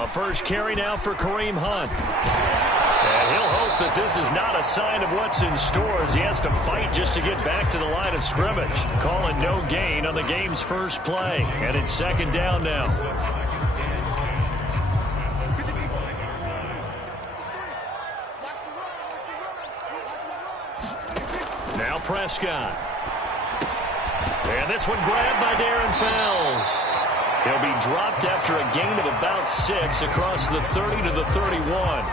A first carry now for Kareem Hunt. And he'll hope that this is not a sign of what's in store as he has to fight just to get back to the line of scrimmage. Calling no gain on the game's first play. And it's second down now. Now Prescott. And this one grabbed by Darren Fells. He'll be dropped after a gain of about 6 across the 30 to the 31.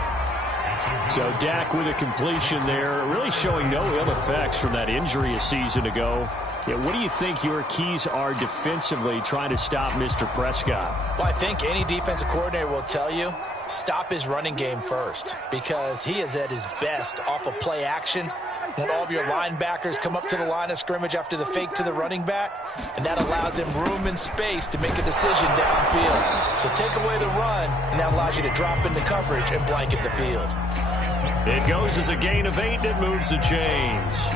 So Dak with a completion there, really showing no ill effects from that injury a season ago. Yeah, what do you think your keys are defensively trying to stop Mr. Prescott? Well, I think any defensive coordinator will tell you, stop his running game first, because he is at his best off of play action when all of your linebackers come up to the line of scrimmage after the fake to the running back, and that allows him room and space to make a decision downfield. So take away the run, and that allows you to drop into coverage and blanket the field. It goes as a gain of 8, and it moves the chains.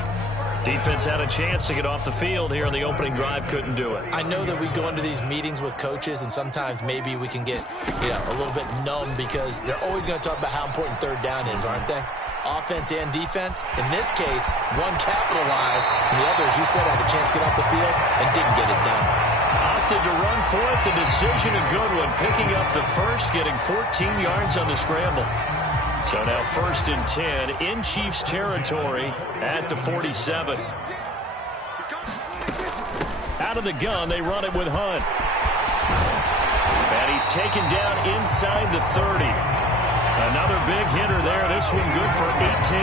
Defense had a chance to get off the field here on the opening drive, couldn't do it. I know that we go into these meetings with coaches, and sometimes maybe we can get a little bit numb because they're always going to talk about how important third down is, aren't they? Offense and defense. In this case, one capitalized, and the others, you said, had a chance to get off the field and didn't get it done. Opted to run for it. The decision a good one. Picking up the first, getting 14 yards on the scramble. So now 1st and 10 in Chiefs territory at the 47. Out of the gun, they run it with Hunt. And he's taken down inside the 30. Another big hitter there. This one good for 18.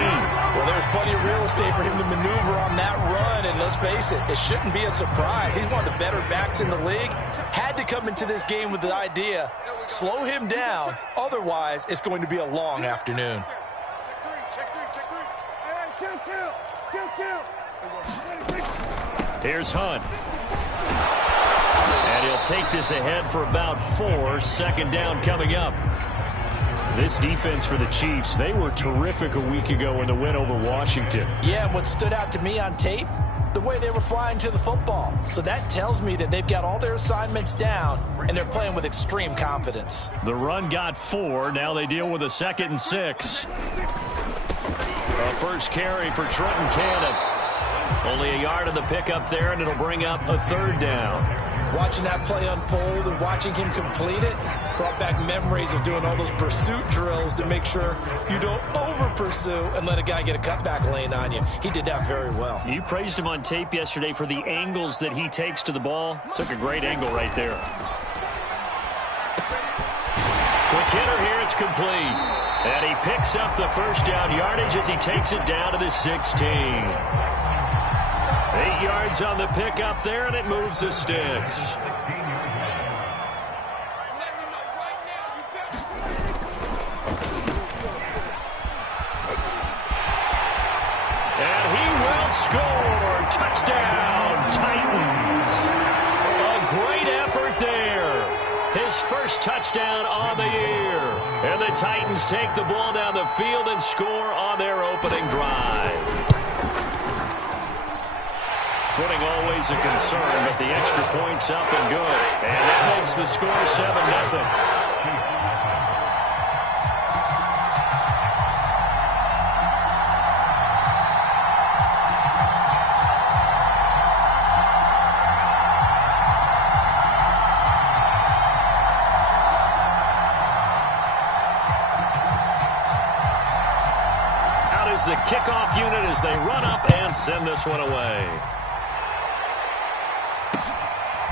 Well, there's plenty of real estate for him to maneuver on that run, and let's face it, it shouldn't be a surprise. He's one of the better backs in the league. Had to come into this game with the idea, slow him down, otherwise it's going to be a long afternoon. Here's Hunt. And he'll take this ahead for about 4. Second down coming up. This defense for the Chiefs, they were terrific a week ago in the win over Washington. Yeah, and what stood out to me on tape, the way they were flying to the football. So that tells me that they've got all their assignments down, and they're playing with extreme confidence. The run got 4. Now they deal with a 2nd and 6. A first carry for Trenton Cannon. Only a yard on the pickup there, and it'll bring up a 3rd down. Watching that play unfold and watching him complete it brought back memories of doing all those pursuit drills to make sure you don't over-pursue and let a guy get a cutback lane on you. He did that very well. You praised him on tape yesterday for the angles that he takes to the ball. Took a great angle right there. Quick hitter here, it's complete. And he picks up the first down yardage as he takes it down to the 16. 8 yards on the pickup there, and it moves the sticks. And he will score. Touchdown, Titans. A great effort there. His first touchdown on the year. And the Titans take the ball down the field and score on their opening drive. Footing always a concern, but the extra point's up and good. And that makes the score 7-0. Out is the kickoff unit as they run up and send this one away.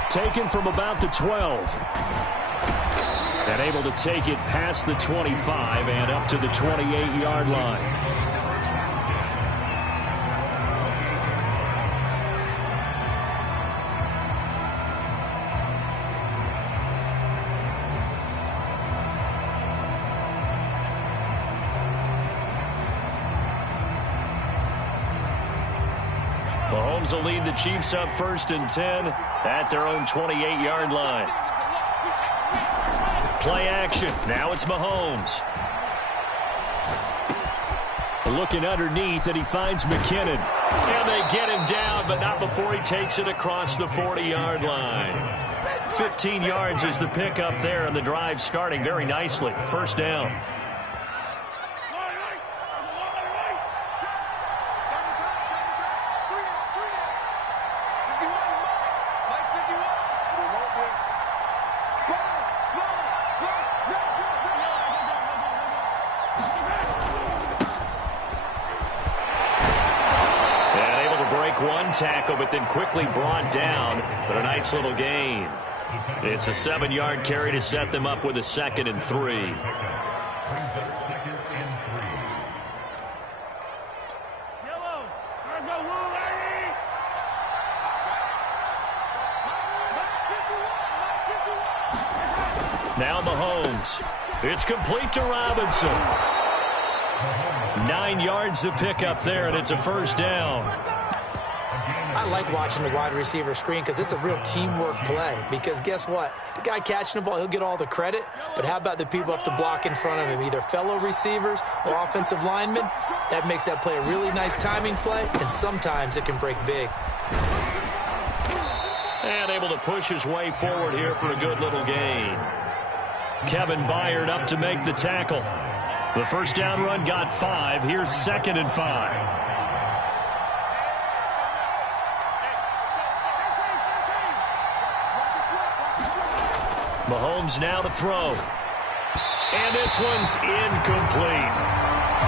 Taken from about the 12. And able to take it past the 25 and up to the 28-yard line. Mahomes will lead the Chiefs up 1st and 10 at their own 28-yard line. Play action. Now it's Mahomes. Looking underneath, and he finds McKinnon. And they get him down, but not before he takes it across the 40-yard line. 15 yards is the pickup there, and the drive starting very nicely. First down. One tackle, but then quickly brought down, but a nice little gain. It's a 7-yard carry to set them up with a 2nd and 3. Now Mahomes. It's complete to Robinson. 9 yards to pick up there, and it's a first down. I like watching the wide receiver screen because it's a real teamwork play. Because guess what? The guy catching the ball, he'll get all the credit. But how about the people up to block in front of him, either fellow receivers or offensive linemen? That makes that play a really nice timing play, and sometimes it can break big. And able to push his way forward here for a good little gain. Kevin Byard up to make the tackle. The first down run got 5. Here's 2nd and 5. Mahomes now to throw. And this one's incomplete.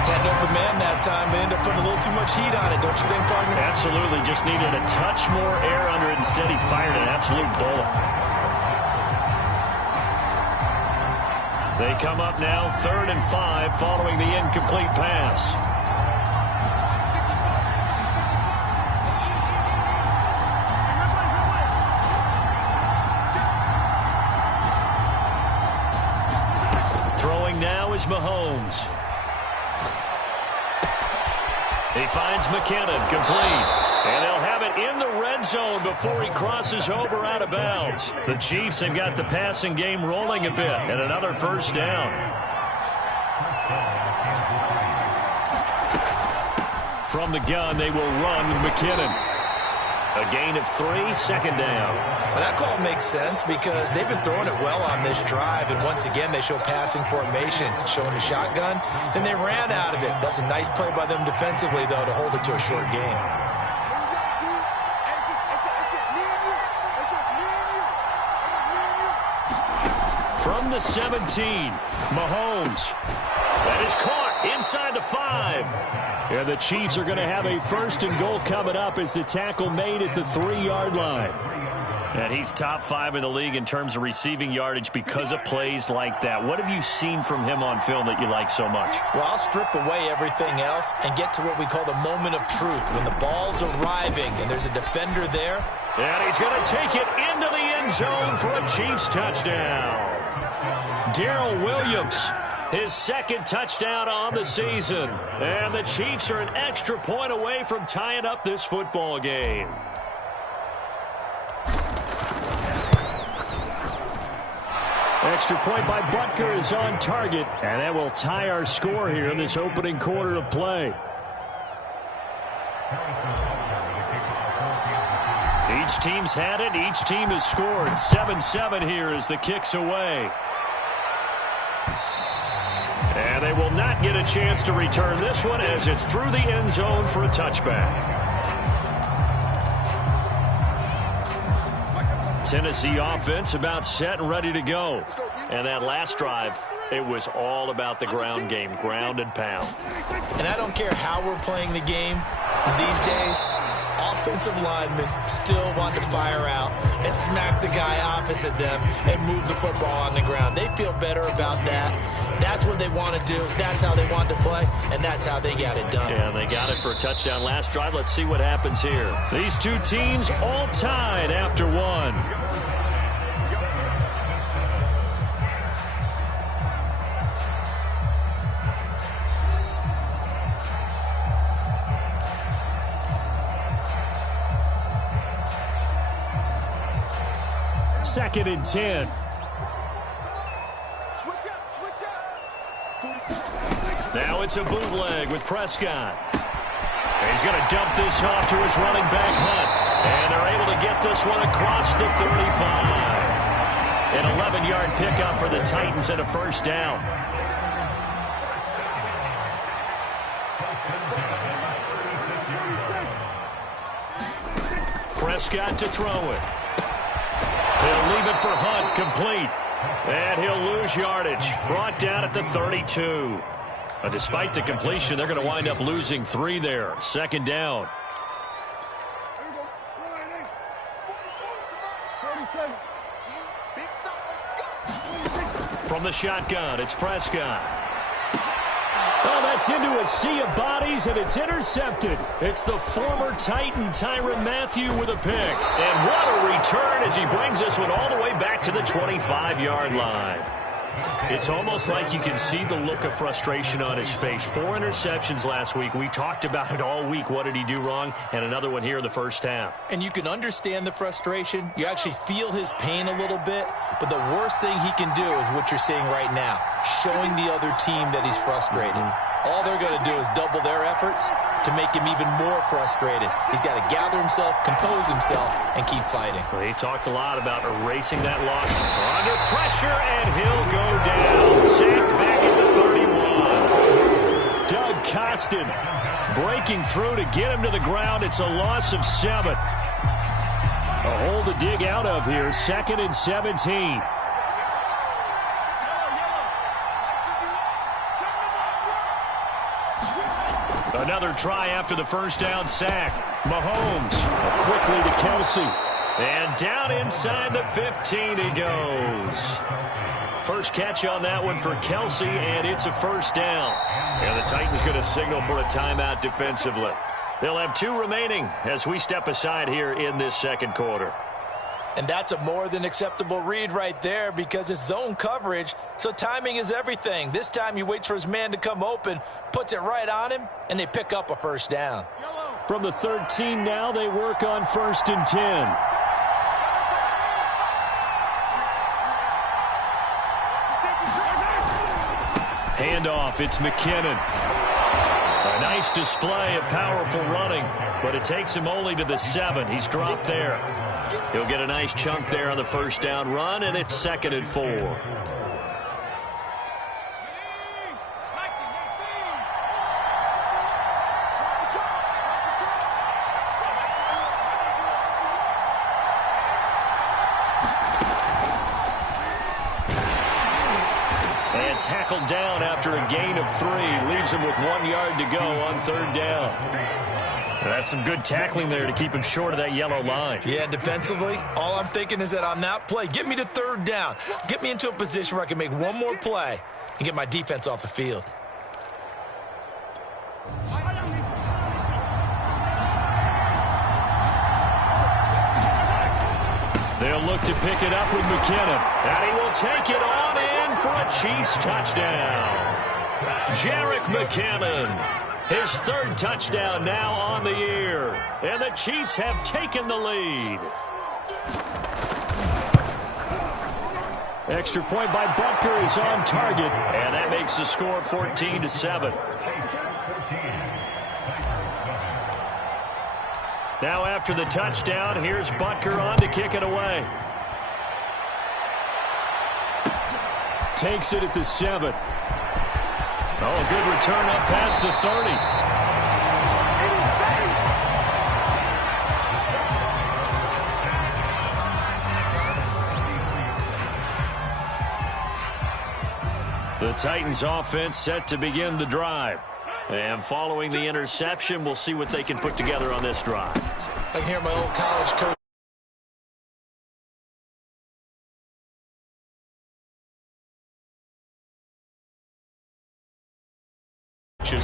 Had an open man that time, but ended up putting a little too much heat on it, don't you think, partner? Absolutely. Just needed a touch more air under it. Instead, he fired an absolute bullet. They come up now 3rd and 5 following the incomplete pass. Now is Mahomes. He finds McKinnon, complete. And they'll have it in the red zone before he crosses over out of bounds. The Chiefs have got the passing game rolling a bit, and another first down. From the gun, they will run with McKinnon. A gain of 3, 2nd down. Well, that call makes sense because they've been throwing it well on this drive, and once again they show passing formation, showing the shotgun. Then they ran out of it. That's a nice play by them defensively, though, to hold it to a short gain. From the 17, Mahomes. That is caught inside the 5. And the Chiefs are going to have a 1st and goal coming up as the tackle made at the 3-yard line. And he's top 5 in the league in terms of receiving yardage because of plays like that. What have you seen from him on film that you like so much? Well, I'll strip away everything else and get to what we call the moment of truth. When the ball's arriving and there's a defender there. And he's going to take it into the end zone for a Chiefs touchdown. Darrell Williams. His 2nd touchdown on the season. And the Chiefs are an extra point away from tying up this football game. Extra point by Butker is on target. And that will tie our score here in this opening quarter of play. Each team's had it. Each team has scored. 7-7 here as the kick's away. And they will not get a chance to return this one as it's through the end zone for a touchback. Tennessee offense about set and ready to go. And that last drive, it was all about the ground game, ground and pound. And I don't care how we're playing the game these days, offensive linemen still want to fire out and smack the guy opposite them and move the football on the ground. They feel better about that. That's what they want to do. That's how they want to play, and that's how they got it done. Yeah, they got it for a touchdown last drive. Let's see what happens here. These two teams all tied after one. Second and 10. Now it's a bootleg with Prescott. He's going to dump this off to his running back, Hunt. And they're able to get this one across the 35. An 11-yard pickup for the Titans and a first down. Prescott to throw it. He'll leave it for Hunt, complete. And he'll lose yardage. Brought down at the 32. But despite the completion, they're going to wind up losing 3 there. Second down. From the shotgun, it's Prescott. Oh, that's into a sea of bodies, and it's intercepted. It's the former Titan, Tyrann Mathieu, with a pick. And what a return as he brings this one all the way back to the 25-yard line. It's almost like you can see the look of frustration on his face. 4 interceptions last week. We talked about it all week. What did he do wrong? And another one here in the first half. And you can understand the frustration. You actually feel his pain a little bit. But the worst thing he can do is what you're seeing right now, showing the other team that he's frustrated. All they're going to do is double their efforts to make him even more frustrated. He's got to gather himself, compose himself, and keep fighting. Well, he talked a lot about erasing that loss. Under pressure, and he'll go down. Sacked back at the 31. Doug Costin breaking through to get him to the ground. It's a loss of 7. A hole to dig out of here. 2nd and 17. Another try after the first down sack. Mahomes quickly to Kelsey. And down inside the 15 he goes. First catch on that one for Kelsey, and it's a first down. And the Titans going to signal for a timeout defensively. They'll have 2 remaining as we step aside here in this second quarter. And that's a more than acceptable read right there because it's zone coverage, so timing is everything. This time he waits for his man to come open, puts it right on him, and they pick up a first down. From the 13 now, they work on 1st and 10. Handoff, it's McKinnon. A nice display of powerful running, but it takes him only to the 7. He's dropped there. He'll get a nice chunk there on the first down run, and it's 2nd and 4. And tackled down after a gain of 3. Leaves him with 1 yard to go on 3rd down. That's some good tackling there to keep him short of that yellow line. Yeah, defensively, all I'm thinking is that on that play, get me to 3rd down. Get me into a position where I can make one more play and get my defense off the field. They'll look to pick it up with McKinnon. And he will take it on in for a Chiefs touchdown. Jerick McKinnon. His 3rd touchdown now on the year. And the Chiefs have taken the lead. Extra point by Butker is on target. And that makes the score 14-7. Now after the touchdown, here's Butker on to kick it away. Takes it at the 7. Oh, a good return up past the 30. The Titans offense set to begin the drive. And following the interception, we'll see what they can put together on this drive. I can hear my old college coach.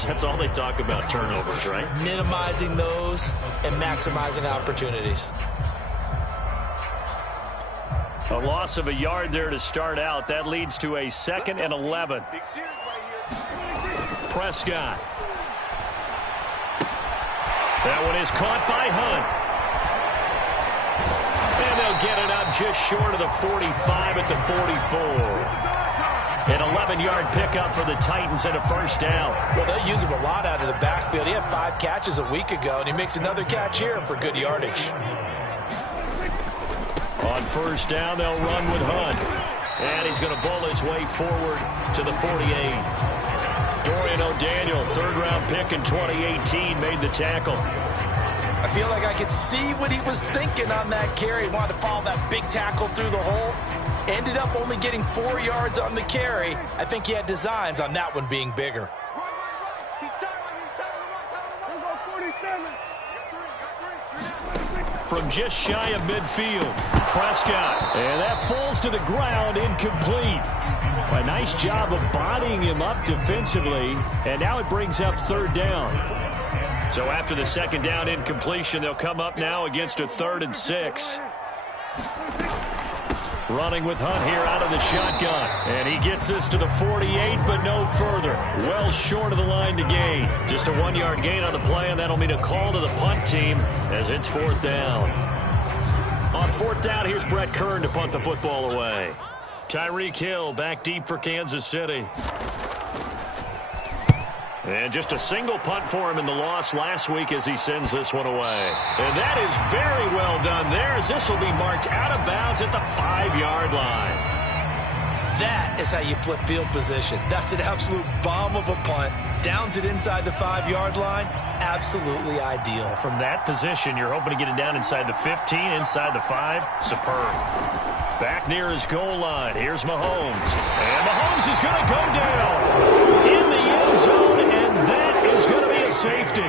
That's all they talk about, turnovers, right? Minimizing those and maximizing opportunities. A loss of a yard there to start out. That leads to a 2nd and 11. Prescott. That one is caught by Hunt. And they'll get it up just short of the 45 at the 44. An 11-yard pickup for the Titans and a first down. Well, they use him a lot out of the backfield. He had 5 catches a week ago, and he makes another catch here for good yardage. On first down, they'll run with Hunt. And he's going to bowl his way forward to the 48. Dorian O'Daniel, third-round pick in 2018, made the tackle. I feel like I could see what he was thinking on that carry. He wanted to follow that big tackle through the hole. Ended up only getting 4 yards on the carry. I think he had designs on that one being bigger. From just shy of midfield, Prescott. And that falls to the ground, incomplete. A nice job of bodying him up defensively. And now it brings up third down. So after the second down incompletion, they'll come up now against a 3rd and 6. Running with Hunt here out of the shotgun. And he gets this to the 48, but no further. Well short of the line to gain. Just a 1-yard gain on the play, and that'll mean a call to the punt team as it's 4th down. On 4th down, here's Brett Kern to punt the football away. Tyreek Hill back deep for Kansas City. And just a single punt for him in the loss last week as he sends this one away. And that is very well done there as this will be marked out of bounds at the 5-yard line. That is how you flip field position. That's an absolute bomb of a punt. Downs it inside the 5-yard line. Absolutely ideal. From that position, you're hoping to get it down inside the 15, inside the 5. Superb. Back near his goal line. Here's Mahomes. And Mahomes is going to go down in the end zone, and that is going to be a safety.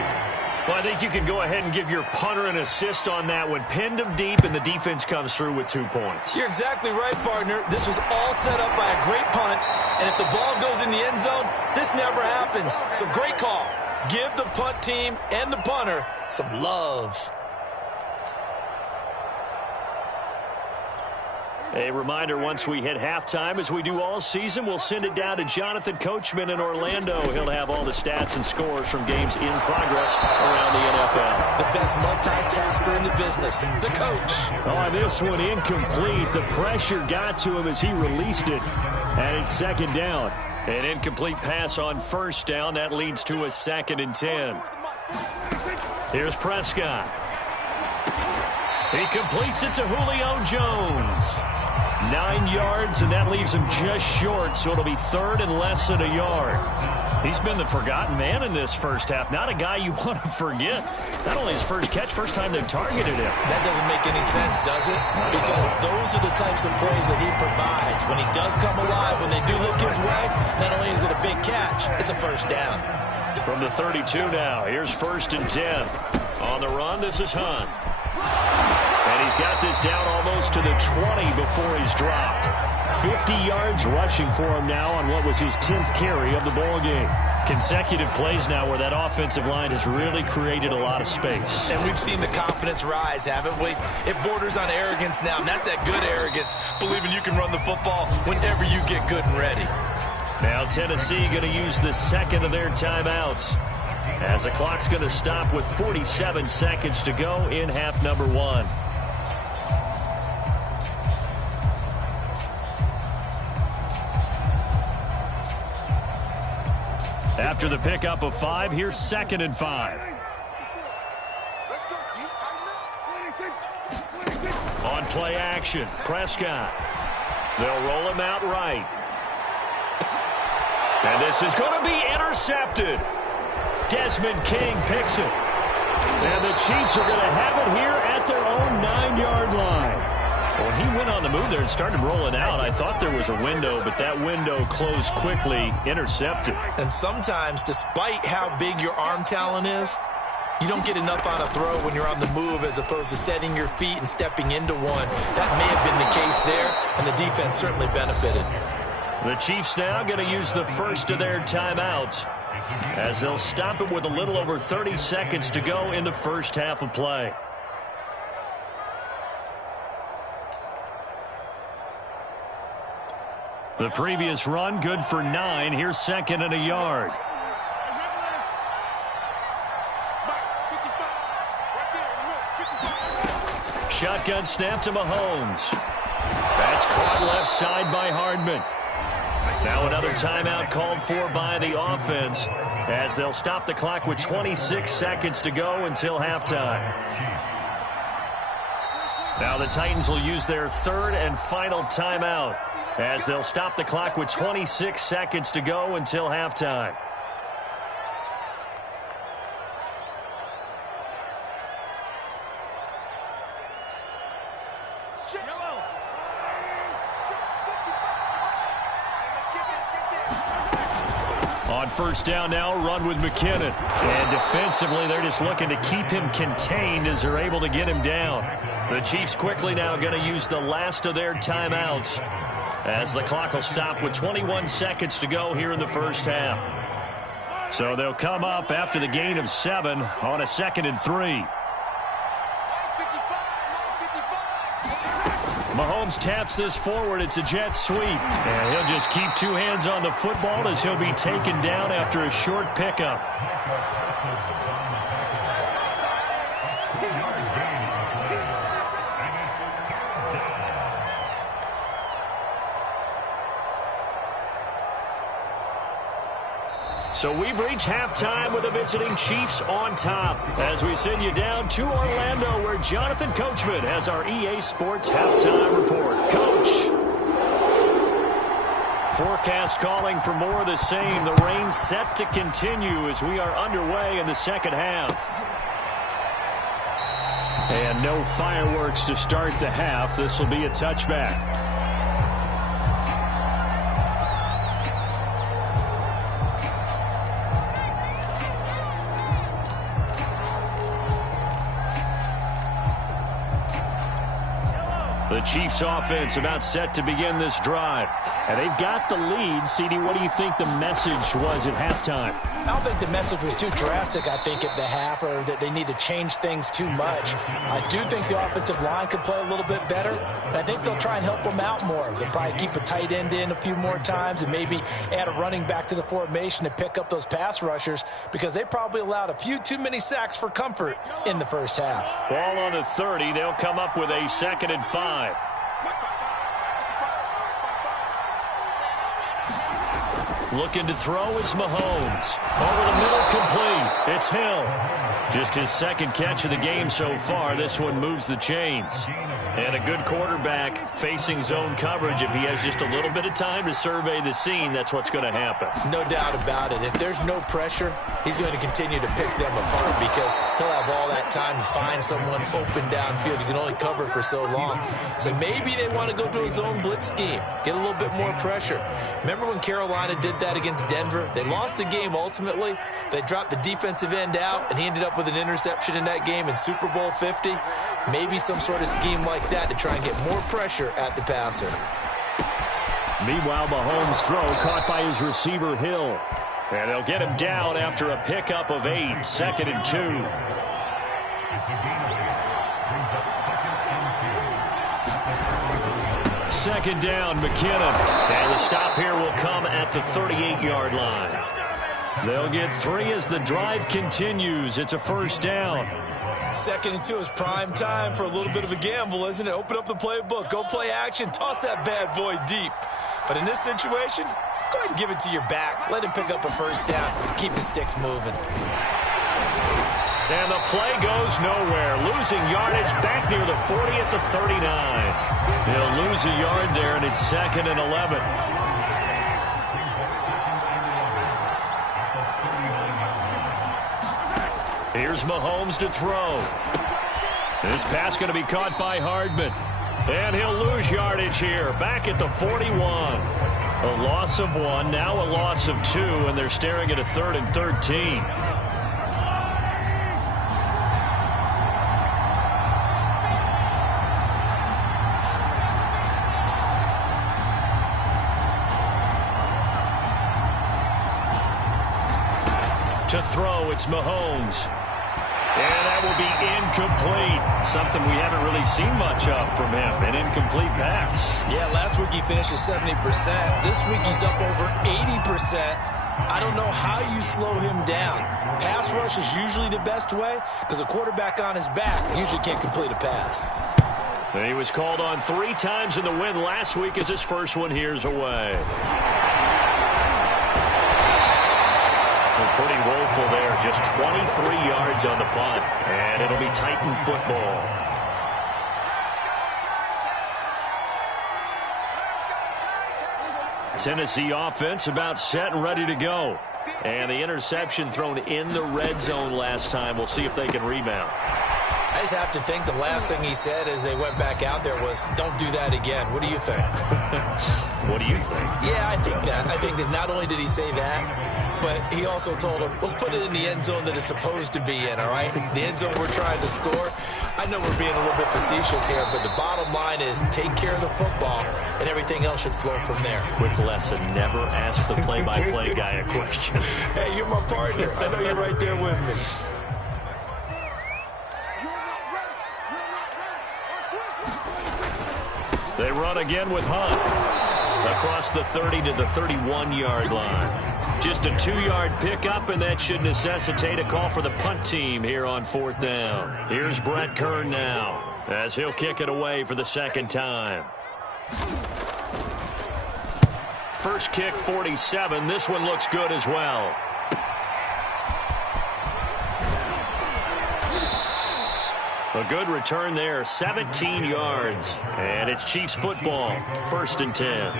Well, I think you can go ahead and give your punter an assist on that one. Pinned him deep, and the defense comes through with 2 points. You're exactly right, partner. This was all set up by a great punt, and if the ball goes in the end zone, this never happens. So great call. Give the punt team and the punter some love. A reminder, once we hit halftime, as we do all season, we'll send it down to Jonathan Coachman in Orlando. He'll have all the stats and scores from games in progress around the NFL. The best multitasker in the business, the coach. Oh, this one incomplete. The pressure got to him as he released it, and it's 2nd down. An incomplete pass on 1st down. That leads to a 2nd and 10. Here's Prescott. He completes it to Julio Jones. 9 yards, and that leaves him just short, so it'll be 3rd and less than a yard. He's been the forgotten man in this first half. Not a guy you want to forget. Not only his first catch, first time they've targeted him. That doesn't make any sense, does it? Because those are the types of plays that he provides. When he does come alive, when they do look his way, not only is it a big catch, it's a 1st down. From the 32 now, here's 1st and 10. On the run, this is Hunt. And he's got this down almost to the 20 before he's dropped. 50 yards rushing for him now on what was his 10th carry of the ball game. Consecutive plays now where that offensive line has really created a lot of space. And we've seen the confidence rise, haven't we? It borders on arrogance now, and that's that good arrogance, believing you can run the football whenever you get good and ready. Now Tennessee going to use the 2nd of their timeouts, as the clock's going to stop with 47 seconds to go in half number 1. After the pickup of 5, here's 2nd and 5. On play action, Prescott. They'll roll him out right. And this is going to be intercepted. Desmond King picks it. And the Chiefs are going to have it here at their own 9-yard line. When he went on the move there and started rolling out, I thought there was a window, but that window closed quickly, intercepted. And sometimes, despite how big your arm talent is, you don't get enough on a throw when you're on the move as opposed to setting your feet and stepping into one. That may have been the case there, and the defense certainly benefited. The Chiefs now going to use the 1st of their timeouts as they'll stop it with a little over 30 seconds to go in the first half of play. The previous run good for 9. Here's 2nd and a yard. Shotgun snap to Mahomes. That's caught left side by Hardman. Now another timeout called for by the offense as they'll stop the clock with 26 seconds to go until halftime. Now the Titans will use their 3rd and final timeout as they'll stop the clock with 26 seconds to go until halftime. On first down now, run with McKinnon. And defensively, they're just looking to keep him contained as they're able to get him down. The Chiefs quickly now going to use the last of their timeouts as the clock will stop with 21 seconds to go here in the first half. So they'll come up after the gain of 7 on a 2nd and 3. Mahomes taps this forward. It's a jet sweep. And he'll just keep 2 hands on the football as he'll be taken down after a short pickup. So we've reached halftime with the visiting Chiefs on top as we send you down to Orlando where Jonathan Coachman has our EA Sports halftime report. Coach. Forecast calling for more of the same. The rain set to continue as we are underway in the second half. And no fireworks to start the half. This will be a touchback. The Chiefs offense about set to begin this drive. And they've got the lead. CD, what do you think the message was at halftime? I don't think the message was too drastic, I think, at the half, or that they need to change things too much. I do think the offensive line could play a little bit better, and I think they'll try and help them out more. They'll probably keep a tight end in a few more times and maybe add a running back to the formation to pick up those pass rushers because they probably allowed a few too many sacks for comfort in the first half. Ball on the 30. They'll come up with a 2nd and 5. Looking to throw is Mahomes. Over the middle, complete. It's Hill. Just his 2nd catch of the game so far. This one moves the chains. And a good quarterback facing zone coverage. If he has just a little bit of time to survey the scene, that's what's going to happen. No doubt about it. If there's no pressure, he's going to continue to pick them apart because he'll have all that time to find someone open downfield. He can only cover for so long. So maybe they want to go to a zone blitz scheme, get a little bit more pressure. Remember when Carolina did that against Denver? They lost the game ultimately. They dropped the defensive end out, and he ended up with an interception in that game in Super Bowl 50. Maybe some sort of scheme like that to try and get more pressure at the passer. Meanwhile, Mahomes' throw caught by his receiver, Hill. And they'll get him down after a pickup of 8, 2nd and 2. Second down, McKinnon. And the stop here will come at the 38-yard line. They'll get 3 as the drive continues. It's a first down. 2nd and 2 is prime time for a little bit of a gamble, isn't it? Open up the playbook, go play action, toss that bad boy deep. But in this situation, go ahead and give it to your back. Let him pick up a first down. Keep the sticks moving. And the play goes nowhere. Losing yardage back near the 40 at the 39. He'll lose a yard there, and it's 2nd and 11. Here's Mahomes to throw. This pass going to be caught by Hardman. And he'll lose yardage here. Back at the 41. A loss of 1, now a loss of 2, and they're staring at a 3rd and 13. To throw, it's Mahomes. And that will be incomplete. Something we haven't really seen much of from him. An incomplete pass. Yeah, last week he finished at 70%. This week he's up over 80%. I don't know how you slow him down. Pass rush is usually the best way because a quarterback on his back usually can't complete a pass. And he was called on 3 times in the win last week as his first one here's away. Pretty woeful there. Just 23 yards on the punt. And it'll be Titan football. Tennessee offense about set and ready to go. And the interception thrown in the red zone last time. We'll see if they can rebound. I just have to think the last thing he said as they went back out there was, don't do that again. What do you think? What do you think? Yeah, I think that. I think that not only did he say that, but he also told him, let's put it in the end zone that it's supposed to be in, all right? The end zone we're trying to score. I know we're being a little bit facetious here, but the bottom line is take care of the football, and everything else should flow from there. Quick lesson, never ask the play-by-play guy a question. Hey, you're my partner. I know you're right there with me. They run again with Hunt. Across the 30 to the 31-yard line. Just a 2-yard pickup, and that should necessitate a call for the punt team here on 4th down. Here's Brett Kern now, as he'll kick it away for the second time. First kick, 47. This one looks good as well. A good return there, 17 yards. And it's Chiefs football, 1st and 10.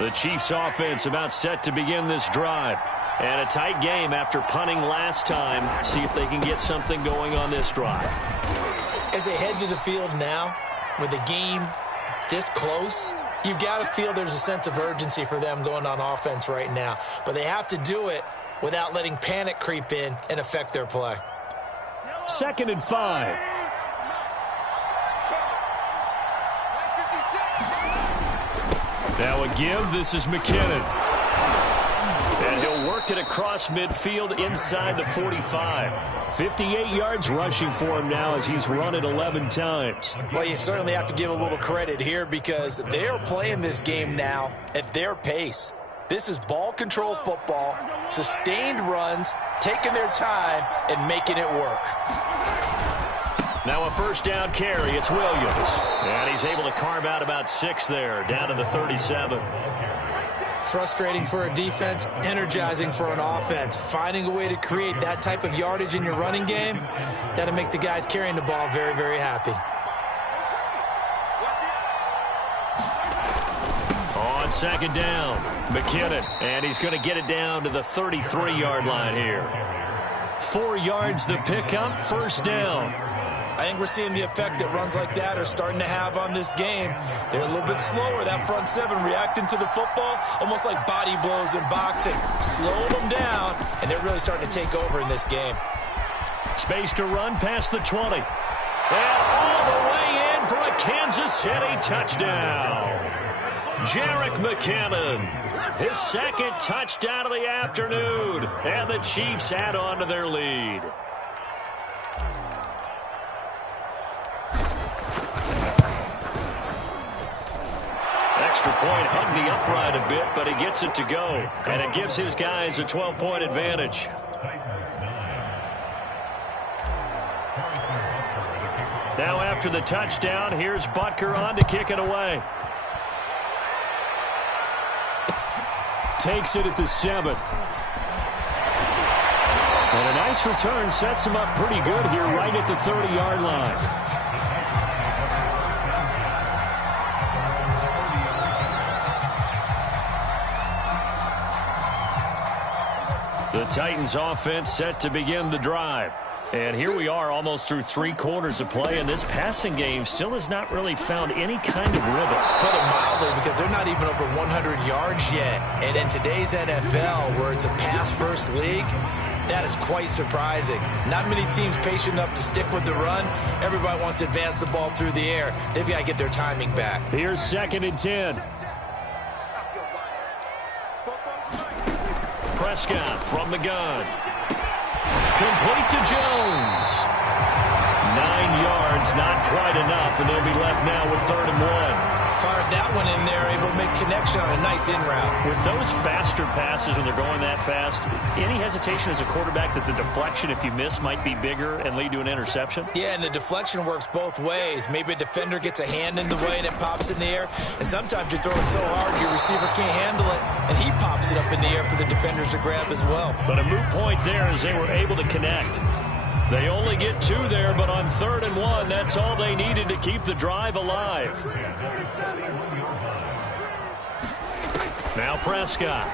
The Chiefs offense about set to begin this drive. And a tight game after punting last time. See if they can get something going on this drive. As they head to the field now, with the game this close, you've got to feel there's a sense of urgency for them going on offense right now. But they have to do it without letting panic creep in and affect their play. 2nd and 5. Now a give. This is McKinnon. And he'll work it across midfield inside the 45. 58 yards rushing for him now as he's run it 11 times. Well, you certainly have to give a little credit here because they are playing this game now at their pace. This is ball control football, sustained runs, taking their time, and making it work. Now a first down carry. It's Williams. And he's able to carve out about 6 there, down to the 37. Frustrating for a defense, energizing for an offense. Finding a way to create that type of yardage in your running game, that'll make the guys carrying the ball very, very happy. On 2nd down, McKinnon, and he's going to get it down to the 33-yard line here. 4 yards the pickup, 1st down. I think we're seeing the effect that runs like that are starting to have on this game. They're a little bit slower, that front 7, reacting to the football, almost like body blows in boxing. Slowing them down, and they're really starting to take over in this game. Space to run past the 20. And all the way in for a Kansas City touchdown. Jerick McKinnon, his 2nd touchdown of the afternoon, and the Chiefs add on to their lead. Extra point hugged the upright a bit, but he gets it to go, and it gives his guys a 12-point advantage. Now after the touchdown, here's Butker on to kick it away. Takes it at the 7th. And a nice return sets him up pretty good here right at the 30-yard line. The Titans offense set to begin the drive. And here we are almost through 3 quarters of play, and this passing game still has not really found any kind of rhythm. Put it mildly, because they're not even over 100 yards yet. And in today's NFL, where it's a pass-first league, that is quite surprising. Not many teams patient enough to stick with the run. Everybody wants to advance the ball through the air. They've got to get their timing back. Here's 2nd and 10. Prescott from the gun. Complete to Jones. 9 yards, not quite enough, and they'll be left now with 3rd and 1. Fired that one in there, able to make connection on a nice in route. With those faster passes and they're going that fast, any hesitation as a quarterback that the deflection, if you miss, might be bigger and lead to an interception? Yeah, and the deflection works both ways. Maybe a defender gets a hand in the way and it pops in the air, and sometimes you throw it so hard your receiver can't handle it, and he pops it up in the air for the defenders to grab as well. But a moot point there as they were able to connect. They only get 2 there, but on 3rd and 1, that's all they needed to keep the drive alive. Now Prescott.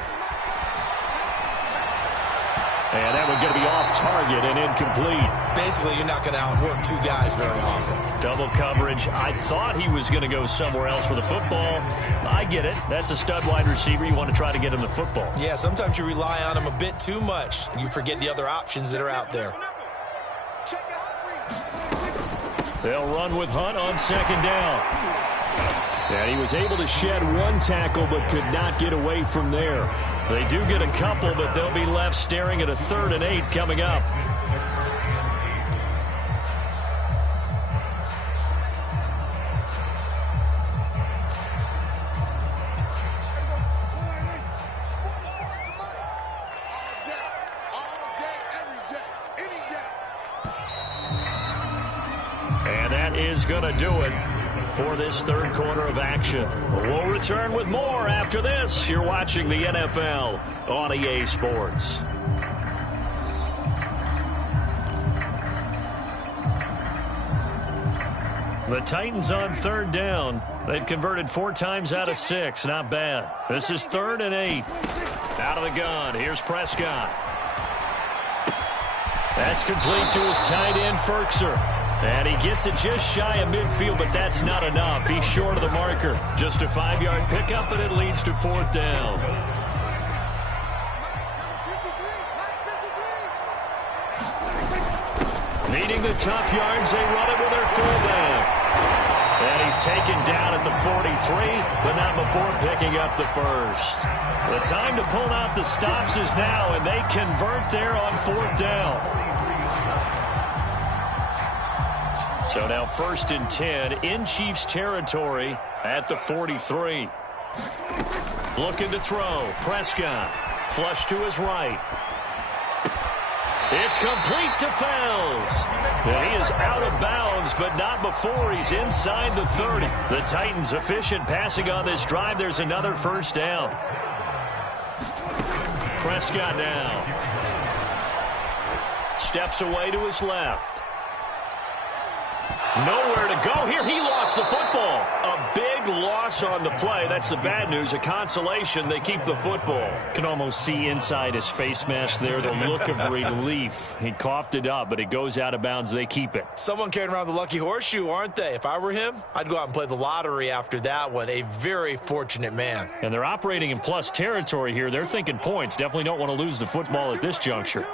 And that one's going to be off target and incomplete. Basically, you're not going to outwork 2 guys very often. Double coverage. I thought he was going to go somewhere else for the football. I get it. That's a stud wide receiver. You want to try to get him the football. Yeah, sometimes you rely on him a bit too much. You forget the other options that are out there. They'll run with Hunt on 2nd down. And he was able to shed 1 tackle but could not get away from there. They do get a couple, but they'll be left staring at a 3rd and 8 coming up. And that is going to do it for this 3rd quarter of action. We'll return with more after this. You're watching the NFL on EA Sports. The Titans on 3rd down. They've converted 4 times out of 6. Not bad. This is 3rd and 8. Out of the gun. Here's Prescott. That's complete to his tight end, Firkser. And he gets it just shy of midfield, but that's not enough. He's short of the marker. Just a 5-yard pickup, and it leads to 4th down. Needing the tough yards, they run it with their fullback. And he's taken down at the 43, but not before picking up the first. The time to pull out the stops is now, and they convert there on 4th down. So now 1st and 10 in Chiefs territory at the 43. Looking to throw. Prescott. Flush to his right. It's complete to Fells. And he is out of bounds, but not before he's inside the 30. The Titans efficient passing on this drive. There's another 1st down. Prescott now. Steps away to his left. Nowhere to go here. He lost the football. A big loss on the play. That's the bad news. A consolation. They keep the football. Can almost see inside his face mask there the look of relief. He coughed it up, but it goes out of bounds. They keep it. Someone carrying around the lucky horseshoe, aren't they? If I were him, I'd go out and play the lottery after that one. A very fortunate man. And they're operating in plus territory here. They're thinking points. Definitely don't want to lose the football at this juncture.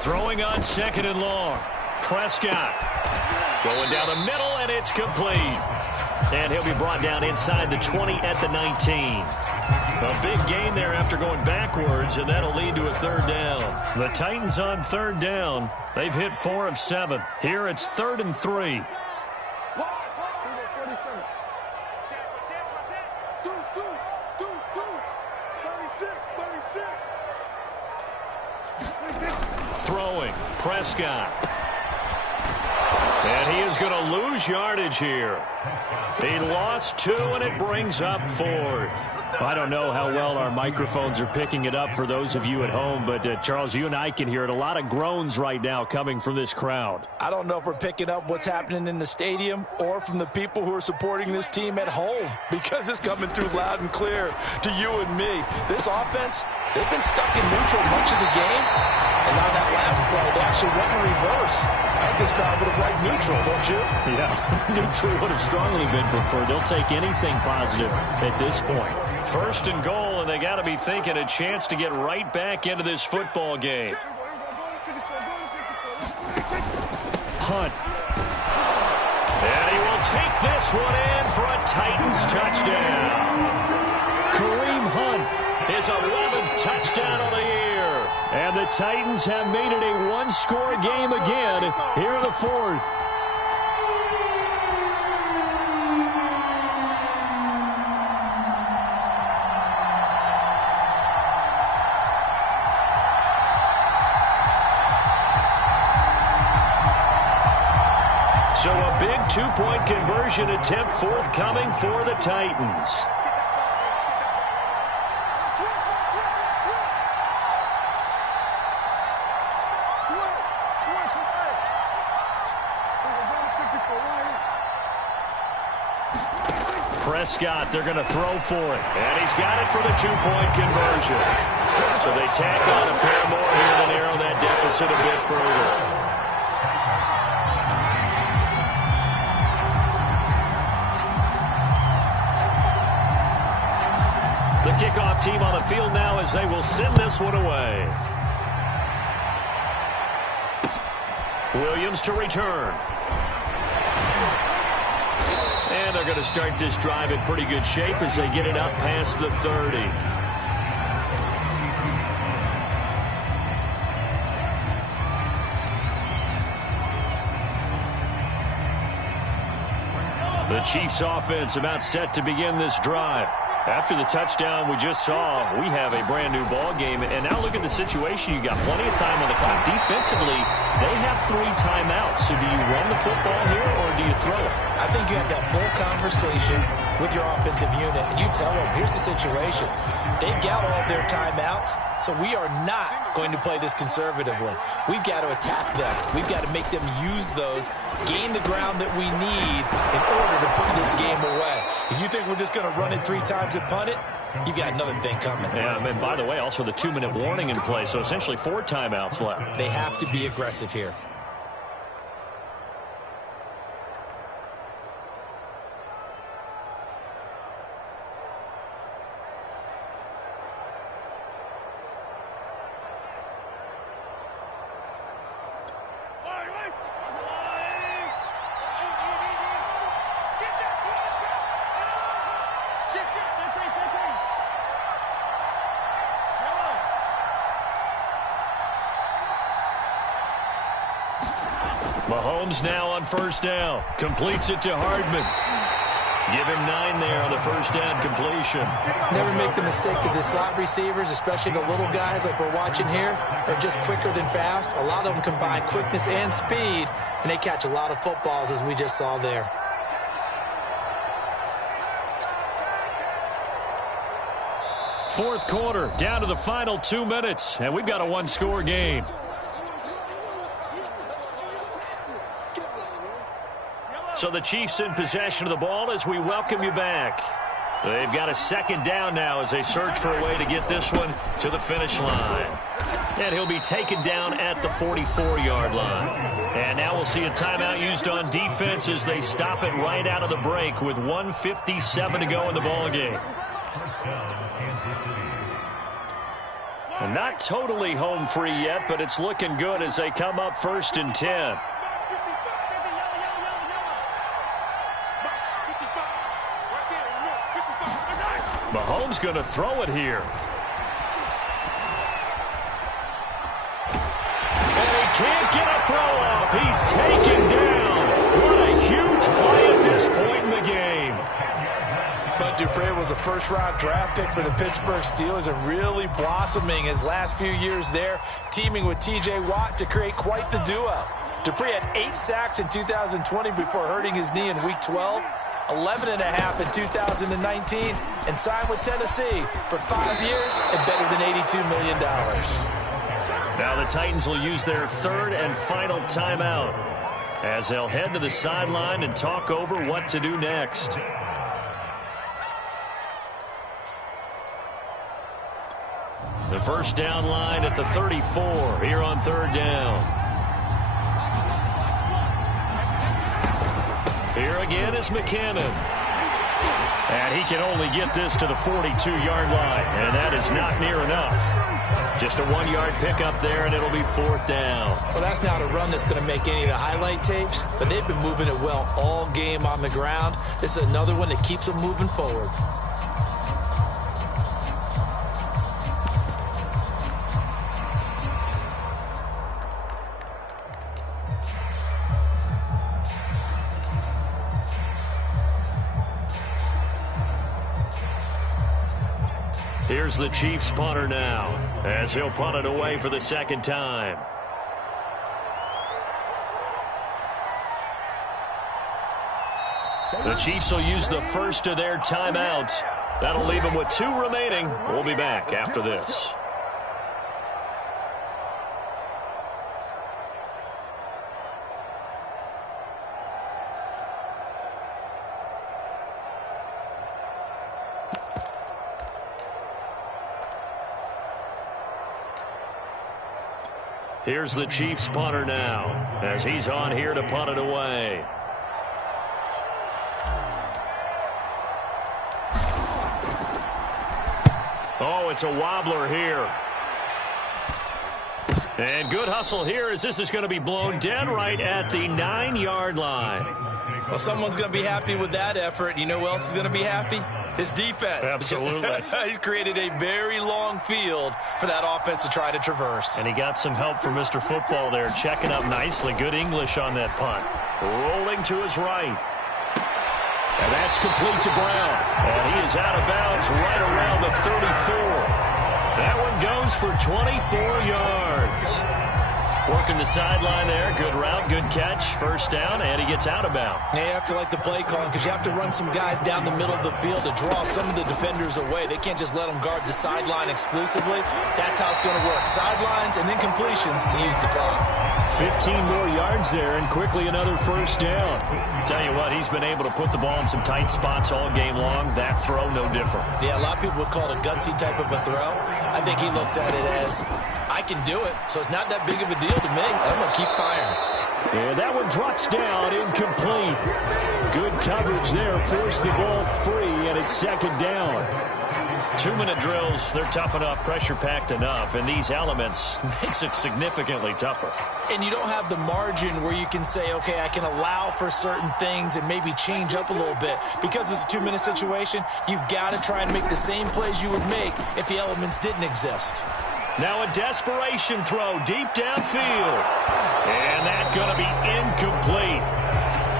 Throwing on 2nd and long. Prescott going down the middle, and it's complete. And he'll be brought down inside the 20 at the 19. A big gain there after going backwards, and that'll lead to a 3rd down. The Titans on 3rd down. They've hit 4 of 7. Here it's 3rd and 3. Throwing. Prescott. And he is going to lose yardage here. He lost 2, and it brings up 4th. I don't know how well our microphones are picking it up for those of you at home, but Charles, you and I can hear it. A lot of groans right now coming from this crowd. I don't know if we're picking up what's happening in the stadium or from the people who are supporting this team at home, because it's coming through loud and clear to you and me. This offense, they've been stuck in neutral much of the game, and on that last play, they actually went in reverse. I think this crowd would have liked neutral, don't you? Yeah, neutral would have strongly been preferred. They'll take anything positive at this point. 1st and goal, and they got to be thinking a chance to get right back into this football game. Hunt. And he will take this one in for a Titans touchdown. Kareem Hunt, his 11th touchdown of the year. And the Titans have made it a one-score game again here in the 4th. So a big two-point conversion attempt forthcoming for the Titans. Prescott, they're going to throw for it. And he's got it for the two-point conversion. So they tack on a pair more here to narrow that deficit a bit further. The kickoff team on the field now as they will send this one away. Williams to return. And they're going to start this drive in pretty good shape as they get it up past the 30. The Chiefs offense about set to begin this drive. After the touchdown we just saw, we have a brand new ball game. And now look at the situation. You got plenty of time on the clock. Defensively, they have 3 timeouts. So do you run the football here or do you throw it? I think you have that full conversation with your offensive unit, and you tell them, here's the situation. They've got all of their timeouts, so we are not going to play this conservatively. We've got to attack them. We've got to make them use those, gain the ground that we need in order to put this game away. If you think we're just going to run it 3 times and punt it, you've got another thing coming. Yeah, and by the way, also the 2-minute warning in play, so essentially 4 timeouts left. They have to be aggressive here. Mahomes now on first down. Completes it to Hardman. Give him 9 there on the first down completion. Never make the mistake of the slot receivers, especially the little guys like we're watching here. They're just quicker than fast. A lot of them combine quickness and speed, and they catch a lot of footballs, as we just saw there. Fourth quarter, down to the final 2 minutes, and we've got a 1-score game. So the Chiefs in possession of the ball as we welcome you back. They've got a second down now as they search for a way to get this one to the finish line. And he'll be taken down at the 44-yard line. And now we'll see a timeout used on defense as they stop it right out of the break with 1:57 to go in the ballgame. And not totally home free yet, but it's looking good as they come up 1st and 10. Mahomes going to throw it here. And he can't get a throw off. He's taken down. What a huge play at this point in the game. Bud Dupree was a first-round draft pick for the Pittsburgh Steelers and really blossoming his last few years there, teaming with T.J. Watt to create quite the duo. Dupree had 8 sacks in 2020 before hurting his knee in Week 12. 11.5 in 2019, and signed with Tennessee for 5 years and better than $82 million. Now the Titans will use their 3rd and final timeout as they'll head to the sideline and talk over what to do next. The first down line at the 34 here on 3rd down. Here again is McKinnon. And he can only get this to the 42-yard line, and that is not near enough. Just a 1-yard pickup there, and it'll be 4th down. Well, that's not a run that's going to make any of the highlight tapes, but they've been moving it well all game on the ground. This is another one that keeps them moving forward. Here's the Chiefs punter now as he'll punt it away for the 2nd time. The Chiefs will use the first of their timeouts. That'll leave them with 2 remaining. We'll be back after this. Here's the Chiefs punter now, as he's on here to punt it away. Oh, it's a wobbler here. And good hustle here as this is going to be blown dead right at the 9-yard line. Well, someone's going to be happy with that effort. You know who else is going to be happy? His defense. Absolutely. He's created a very long field for that offense to try to traverse. And he got some help from Mr. Football there, checking up nicely. Good English on that punt. Rolling to his right. And that's complete to Brown. And he is out of bounds right around the 34. That one goes for 24 yards. Working the sideline there. Good route, good catch. First down, and he gets out of bounds. Yeah, you have to like the play calling because you have to run some guys down the middle of the field to draw some of the defenders away. They can't just let them guard the sideline exclusively. That's how it's going to work. Sidelines and then completions to use the clock. 15 more yards there, and quickly another first down. Tell you what, he's been able to put the ball in some tight spots all game long. That throw, no different. Yeah, a lot of people would call it a gutsy type of a throw. I think he looks at it as, I can do it, so it's not that big of a deal to me. I'm going to keep firing. And that one drops down, incomplete. Good coverage there, forced the ball free, and it's second down. 2-minute drills, they're tough enough, pressure-packed enough, and these elements makes it significantly tougher. And you don't have the margin where you can say, okay, I can allow for certain things and maybe change up a little bit. Because it's a 2-minute situation, you've got to try and make the same plays you would make if the elements didn't exist. Now a desperation throw deep downfield. And that's going to be incomplete.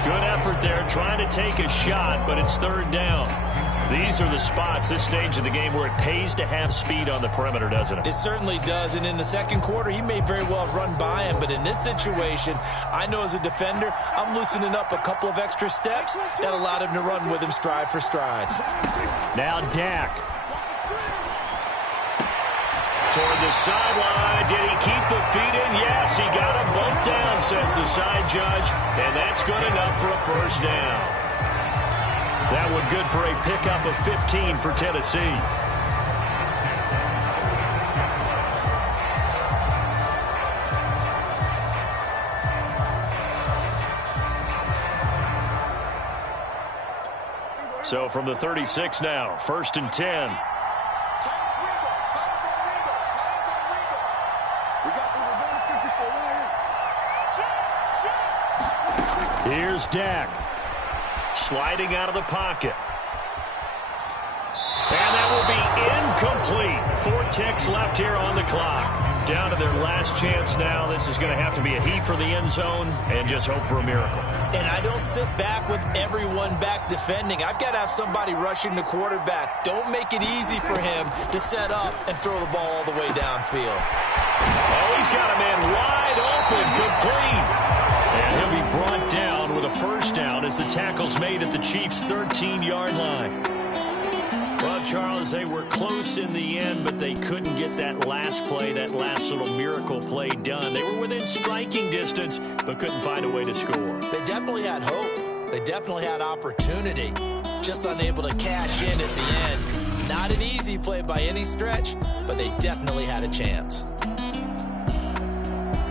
Good effort there trying to take a shot, but it's third down. These are the spots, this stage of the game, where it pays to have speed on the perimeter, doesn't it? It certainly does, and in the second quarter, he may very well have run by him, but in this situation, I know as a defender, I'm loosening up a couple of extra steps that allowed him to run with him stride for stride. Now Dak. Toward the sideline. Did he keep the feet in? Yes, he got him bumped down, says the side judge, and that's good enough for a first down. That one good for a pickup of 15 for Tennessee. So from the 36 now, 1st and 10. Here's Dak. Sliding out of the pocket. And that will be incomplete. 4 ticks left here on the clock. Down to their last chance now. This is going to have to be a heave for the end zone and just hope for a miracle. And I don't sit back with everyone back defending. I've got to have somebody rushing the quarterback. Don't make it easy for him to set up and throw the ball all the way downfield. Oh, he's got a man wide open, complete. And he'll be brought down with a first down as the tackle's made at the Chiefs' 13-yard line. Well, Charles, they were close in the end, but they couldn't get that last play, that last little miracle play done. They were within striking distance, but couldn't find a way to score. They definitely had hope. They definitely had opportunity. Just unable to cash in at the end. Not an easy play by any stretch, but they definitely had a chance.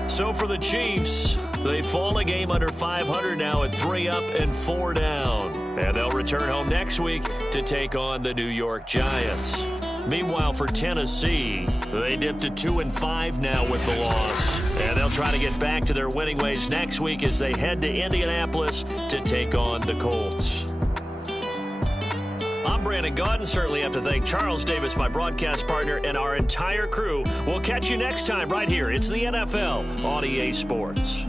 So for the Chiefs, they fall a game under 500 now at 3 up and 4 down. And they'll return home next week to take on the New York Giants. Meanwhile, for Tennessee, they dipped to 2-5 now with the loss. And they'll try to get back to their winning ways next week as they head to Indianapolis to take on the Colts. I'm Brandon Gaudin. Certainly have to thank Charles Davis, my broadcast partner, and our entire crew. We'll catch you next time right here. It's the NFL on EA Sports.